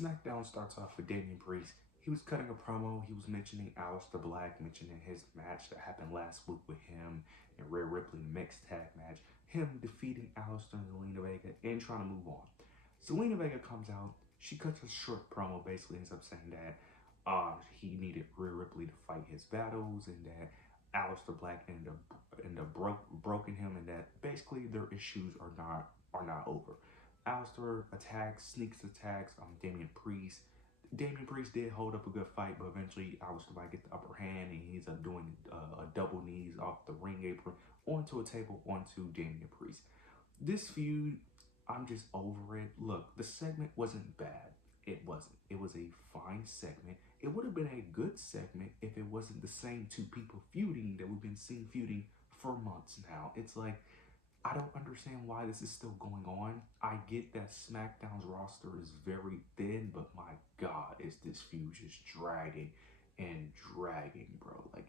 Smackdown starts off with Damian Priest. He was cutting a promo. He was mentioning Aleister Black, mentioning his match that happened last week with him and Rhea Ripley, the mixed tag match. Him defeating Aleister and Zelina Vega and trying to move on. Zelina Vega comes out. She cuts a short promo, basically ends up saying that he needed Rhea Ripley to fight his battles and that Aleister Black ended up broken him and that basically their issues are not over. Aleister attacks, sneaks attacks Damian Priest. Damian Priest did hold up a good fight, but eventually Aleister might get the upper hand, and he ends up doing a double knees off the ring apron onto a table onto Damian Priest. This feud, I'm just over it. Look, the segment wasn't bad. It wasn't. It was a fine segment. It would have been a good segment if it wasn't the same two people feuding that we've been seeing feuding for months now. It's like, I don't understand why this is still going on. I get that SmackDown's roster is very thin, but my God, is this feud just dragging and dragging, bro. Like,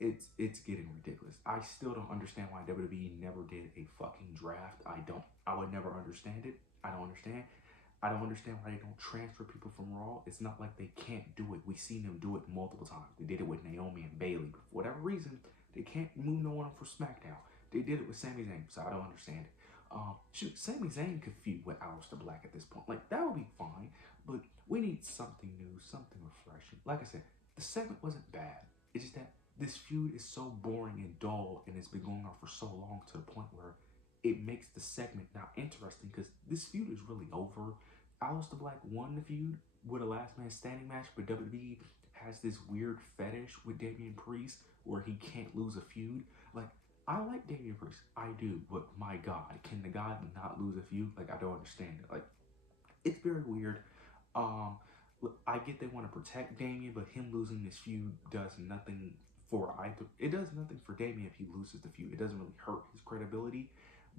it's getting ridiculous. I still don't understand why WWE never did a fucking draft. I would never understand it. I don't understand. I don't understand why they don't transfer people from Raw. It's not like they can't do it. We've seen them do it multiple times. They did it with Naomi and Bayley, but for whatever reason, they can't move no one for SmackDown. They did it with Sami Zayn, so I don't understand it. Shoot, Sami Zayn could feud with Aleister Black at this point. Like, that would be fine, but we need something new, something refreshing. Like I said, the segment wasn't bad. It's just that this feud is so boring and dull, and it's been going on for so long to the point where it makes the segment not interesting because this feud is really over. Aleister Black won the feud with a last man standing match, but WWE has this weird fetish with Damian Priest where he can't lose a feud. Like, I like Damian Priest, I do, but my God, can the guy not lose a feud? Like, I don't understand it. Like, it's very weird. Look, I get they want to protect Damian, but him losing this feud does nothing for either. It does nothing for Damian if he loses the feud. It doesn't really hurt his credibility,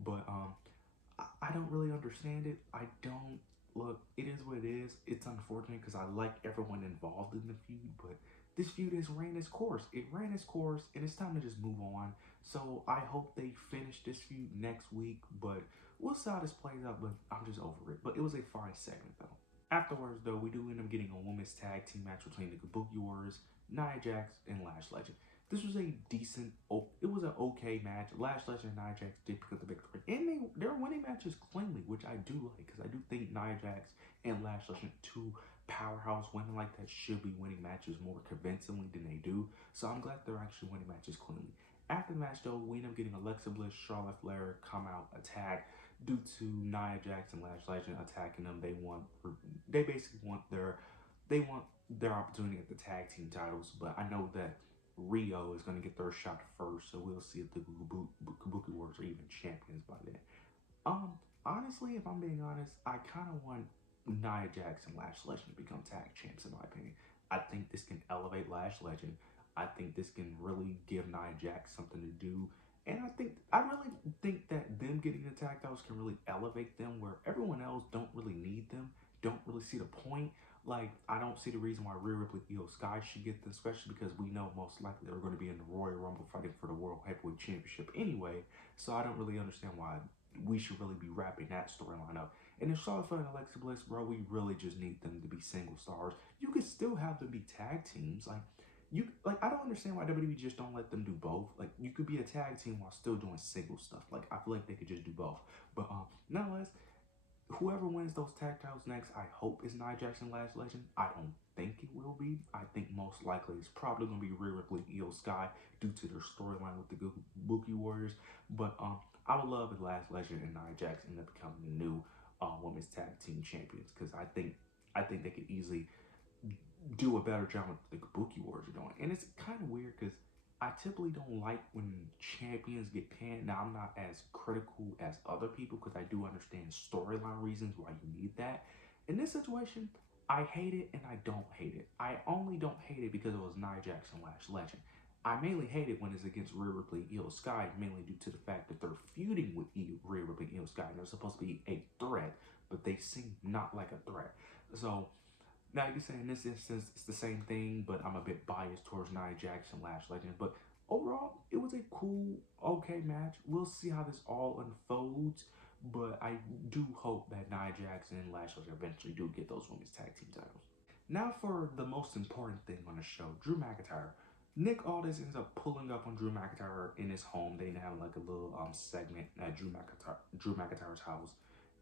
but I don't really understand it. I don't. Look, it is what it is. It's unfortunate because I like everyone involved in the feud, but this feud has ran its course. It ran its course, and it's time to just move on. So I hope they finish this feud next week, but we'll see how this plays out, but I'm just over it. But it was a fine segment, though. Afterwards, though, we do end up getting a women's tag team match between the Kabuki Warriors, Nia Jax, and Lash Legend. This was a decent, it was an okay match. Lash Legend and Nia Jax did pick up the victory. And they're winning matches cleanly, which I do like, because I do think Nia Jax and Lash Legend, two powerhouse women like that, should be winning matches more convincingly than they do. So I'm glad they're actually winning matches cleanly. After the match, though, we end up getting Alexa Bliss, Charlotte Flair come out, attack, due to Nia Jax and Lash Legend attacking them. They basically want their opportunity at the tag team titles, but I know that Rio is going to get their shot first, so we'll see if the Kabuki Warriors are even champions by then. Honestly, if I'm being honest, I kind of want Nia Jax and Lash Legend to become tag champs, in my opinion. I think this can elevate Lash Legend. I think this can really give Nia Jax something to do. And I really think that them getting the tag titles can really elevate them where everyone else don't really need them, don't really see the point. Like, I don't see the reason why Rhea Ripley, Io Sky should get this, especially because we know most likely they're going to be in the Royal Rumble fighting for the World Heavyweight Championship anyway. So I don't really understand why we should really be wrapping that storyline up. And if Charlotte Flair and Alexa Bliss, bro, we really just need them to be single stars. You could still have them be tag teams. I don't understand why WWE just don't let them do both. Like, you could be a tag team while still doing single stuff. Like, I feel like they could just do both. But nonetheless, whoever wins those tag titles next, I hope is Nia Jax and Lash Legend. I don't think it will be. I think most likely it's probably going to be Rhea Ripley, Io Sky, due to their storyline with the Kabuki Warriors. But I would love if Lash Legend and Nia Jax end up becoming the new women's tag team champions, because I think they could easily do a better job with the Kabuki Warriors are doing. And it's kind of weird because I typically don't like when champions get pinned. Now, I'm not as critical as other people because I do understand storyline reasons why you need that. In this situation, I hate it and I don't hate it. I only don't hate it because it was Nia Jax and Lash Legend. I mainly hate it when it's against Rhea Ripley, Io Sky, mainly due to the fact that they're feuding with Rhea Ripley, Io Sky. And they're supposed to be a threat, but they seem not like a threat. So, now you can say in this instance it's the same thing, but I'm a bit biased towards Nia Jax and Lash Legend. But overall, it was a cool, okay match. We'll see how this all unfolds. but I do hope that Nia Jax and Lashley eventually do get those women's tag team titles. Now for the most important thing on the show, Drew McIntyre. Nick Aldis ends up pulling up on Drew McIntyre in his home. They have like a little segment at Drew McIntyre's house,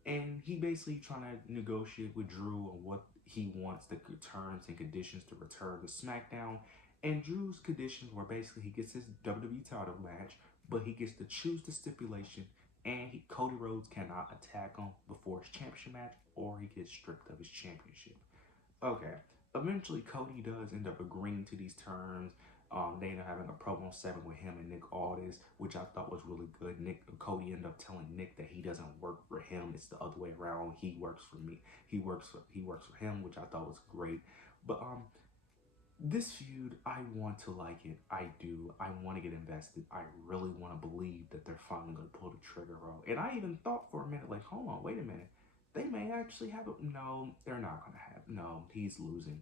and he basically trying to negotiate with Drew on what he wants the terms and conditions to return to SmackDown. And Drew's conditions were basically he gets his WWE title match, but he gets to choose the stipulation, and Cody Rhodes cannot attack him before his championship match, or he gets stripped of his championship. Okay. Eventually, Cody does end up agreeing to these terms. They end up having a promo segment with him and Nick Aldis, which I thought was really good. Cody ended up telling Nick that he doesn't work for him; it's the other way around. He works for me. He works for him, which I thought was great. But this feud, I want to like it. I do. I want to get invested. I really want to believe that they're finally going to pull the trigger roll. And I even thought for a minute, like, hold on, wait a minute. They may actually have it. No, they're not going to have. No, he's losing.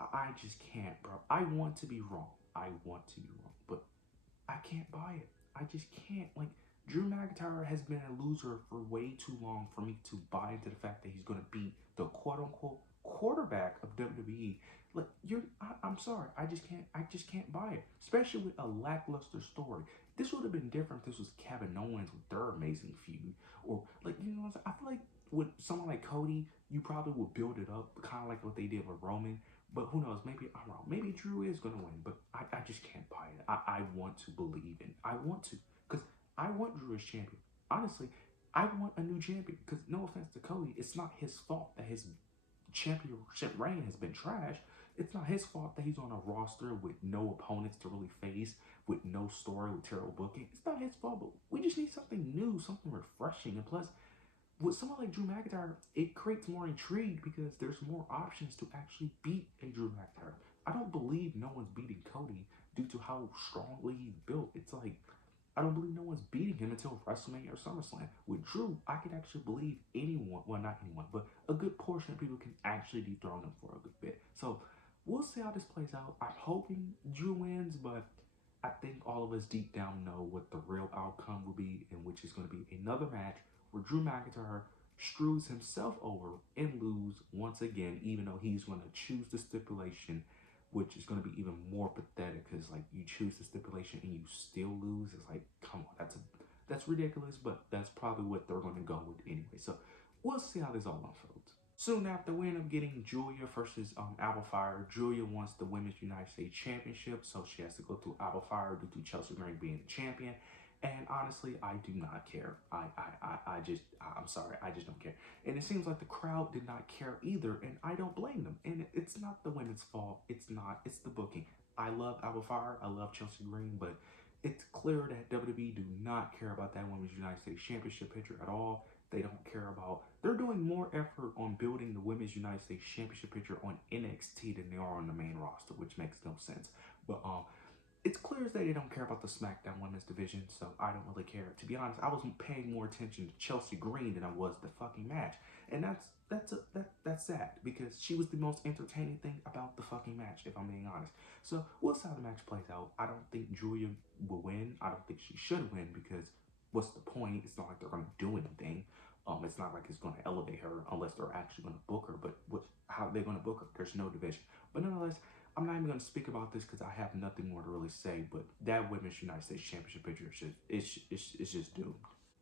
I just can't, bro. I want to be wrong. I want to be wrong, but I can't buy it. I just can't. Like, Drew McIntyre has been a loser for way too long for me to buy into the fact that he's going to beat the quote unquote quarterback of WWE. Like, I'm sorry. I just can't buy it. Especially with a lackluster story. This would have been different if this was Kevin Owens with their amazing feud. Or, like, you know what I'm saying? I feel like with someone like Cody, you probably would build it up, kind of like what they did with Roman. But who knows? Maybe I'm wrong. Maybe Drew is going to win, but I just can't buy it. I want to believe in it. I want to. Because I want Drew as champion. Honestly, I want a new champion. Because no offense to Cody, it's not his fault that his championship reign has been trash. It's not his fault that he's on a roster with no opponents to really face, with no story, with terrible booking. It's not his fault, but we just need something new, something refreshing. And plus, with someone like Drew McIntyre, it creates more intrigue because there's more options to actually beat a Drew McIntyre. I don't believe no one's beating Cody due to how strongly he's built. It's like, I don't believe no one's beating him until WrestleMania or SummerSlam. With Drew, I can actually believe anyone, well, not anyone, but a good portion of people can actually dethrone him for a good bit. So we'll see how this plays out. I'm hoping Drew wins, but I think all of us deep down know what the real outcome will be, in which is going to be another match where Drew McIntyre screws himself over and lose once again, even though he's going to choose the stipulation, which is going to be even more pathetic because like you choose the stipulation and you still lose. It's like, come on, that's ridiculous, but that's probably what they're going to go with anyway. So we'll see how this all unfolds. Soon after, we end up getting Julia versus Alba Fire. Julia wants the Women's United States Championship, so she has to go through Alba Fire due to Chelsea Green being the champion. And honestly, I do not care. I'm sorry, I just don't care. And it seems like the crowd did not care either, and I don't blame them. And it's not the women's fault. It's not. It's the booking. I love Alba Fire. I love Chelsea Green, but it's clear that WWE do not care about that Women's United States Championship picture at all. They don't care about. They're doing more effort on building the Women's United States Championship picture on NXT than they are on the main roster, which makes no sense. But it's clear as day they don't care about the SmackDown Women's division, so I don't really care. To be honest, I was paying more attention to Chelsea Green than I was the fucking match, and that's sad because she was the most entertaining thing about the fucking match, if I'm being honest. So we'll see how the match plays out. I don't think Julia will win. I don't think she should win because what's the point? It's not like they're going to do anything. It's not like it's going to elevate her unless they're actually going to book her. But how are they going to book her? There's no division. But nonetheless, I'm not even going to speak about this because I have nothing more to really say. But that Women's United States Championship picture is just doomed.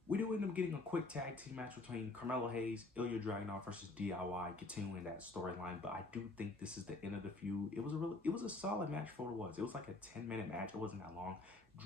We do end up getting a quick tag team match between Carmelo Hayes, Ilya Dragunov versus DIY, continuing that storyline. But I do think this is the end of the feud. It was a solid match for what it was. It was like a 10-minute match. It wasn't that long.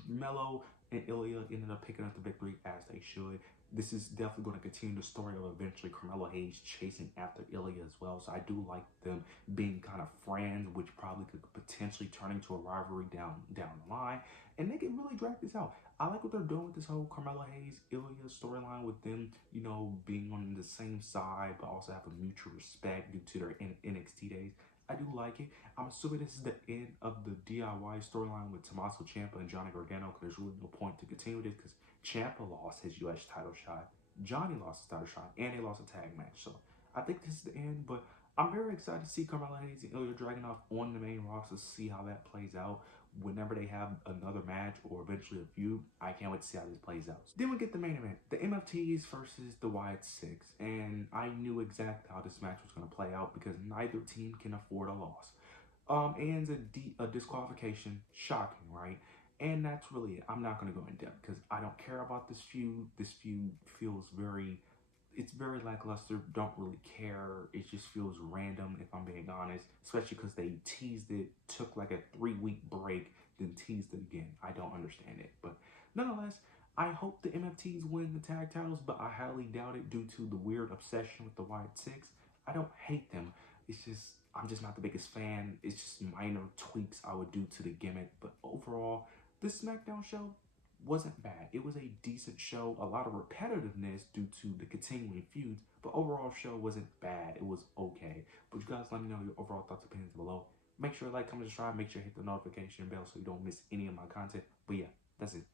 Melo and Ilya ended up picking up the victory as they should. This is definitely going to continue the story of eventually Carmelo Hayes chasing after Ilya as well. So I do like them being kind of friends, which probably could potentially turn into a rivalry down the line. And they can really drag this out. I like what they're doing with this whole Carmelo Hayes Ilya storyline with them, you know, being on the same side, but also have a mutual respect due to their NXT days. I do like it. I'm assuming this is the end of the DIY storyline with Tommaso Ciampa and Johnny Gargano because there's really no point to continue this because Ciampa lost his U.S. title shot, Johnny lost his title shot, and they lost a tag match. So I think this is the end, but I'm very excited to see Carmelo Hayes and Ilya Dragunov on the main roster to see how that plays out. whenever they have another match or eventually a feud, I can't wait to see how this plays out. Then we get the main event, the MFTs versus the Wyatt Six, and I knew exactly how this match was going to play out because neither team can afford a loss. Ends a disqualification, shocking, right? And that's really it. I'm not going to go in depth because I don't care about this feud. This feud feels it's very lackluster. Don't really care. It just feels random, if I'm being honest, especially because they teased it, took like a 3-week break, then teased it again. I don't understand it. But nonetheless, I hope the MFTs win the tag titles, but I highly doubt it due to the weird obsession with the Wyatt Six. I don't hate them. It's just, I'm just not the biggest fan. It's just minor tweaks I would do to the gimmick. But overall, this SmackDown show wasn't bad. It was a decent show, a lot of repetitiveness due to the continuing feuds, but overall show wasn't bad. It was okay. But you guys let me know your overall thoughts and opinions below. Make sure to like, comment, subscribe, make sure to hit the notification bell so you don't miss any of my content. But yeah, that's it.